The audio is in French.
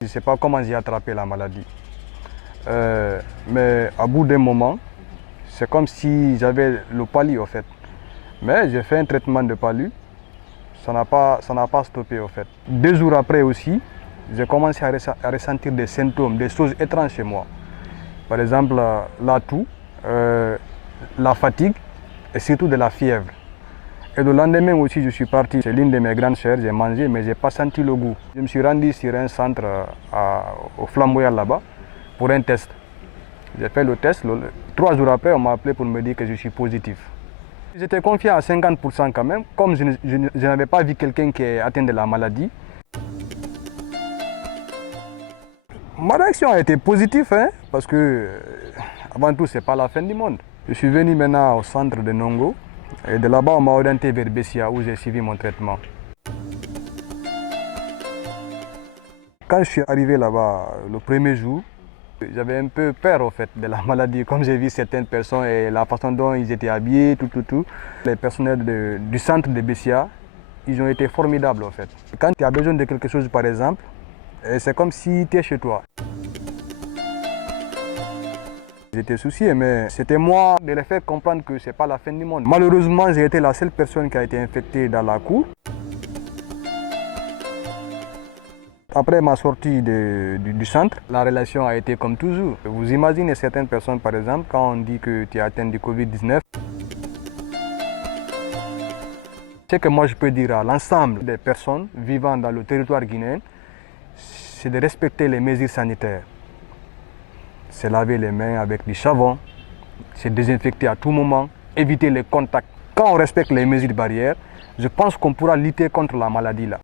Je ne sais pas comment j'ai attrapé la maladie. Mais à bout d'un moment, c'est comme si j'avais le palu en fait. Mais j'ai fait un traitement de palu, ça n'a pas stoppé en fait. 2 jours après aussi, j'ai commencé à ressentir des symptômes, des choses étranges chez moi. Par exemple, la toux, la fatigue et surtout de la fièvre. Et le lendemain aussi, je suis parti chez l'une de mes grandes sœurs, j'ai mangé, mais je n'ai pas senti le goût. Je me suis rendu sur un centre au Flamboyant là-bas pour un test. J'ai fait le test, 3 jours après, on m'a appelé pour me dire que je suis positif. J'étais confiant à 50% quand même, comme je n'avais pas vu quelqu'un qui est atteint de la maladie. Ma réaction a été positive, hein, parce que avant tout, ce n'est pas la fin du monde. Je suis venu maintenant au centre de Nongo et de là-bas, on m'a orienté vers Bessia où j'ai suivi mon traitement. Quand je suis arrivé là-bas le premier jour, j'avais un peu peur en fait de la maladie, comme j'ai vu certaines personnes et la façon dont ils étaient habillés, tout. Les personnels du centre de Bessia, ils ont été formidables en fait. Quand tu as besoin de quelque chose par exemple, c'est comme si tu es chez toi. J'étais soucié, mais c'était moi de les faire comprendre que ce n'est pas la fin du monde. Malheureusement, j'ai été la seule personne qui a été infectée dans la cour. Après ma sortie du centre, la relation a été comme toujours. Vous imaginez certaines personnes, par exemple, quand on dit que tu es atteint du Covid-19. Ce que moi je peux dire à l'ensemble des personnes vivant dans le territoire guinéen, c'est de respecter les mesures sanitaires. C'est laver les mains avec du savon, c'est désinfecter à tout moment, éviter les contacts. Quand on respecte les mesures barrières, je pense qu'on pourra lutter contre la maladie là.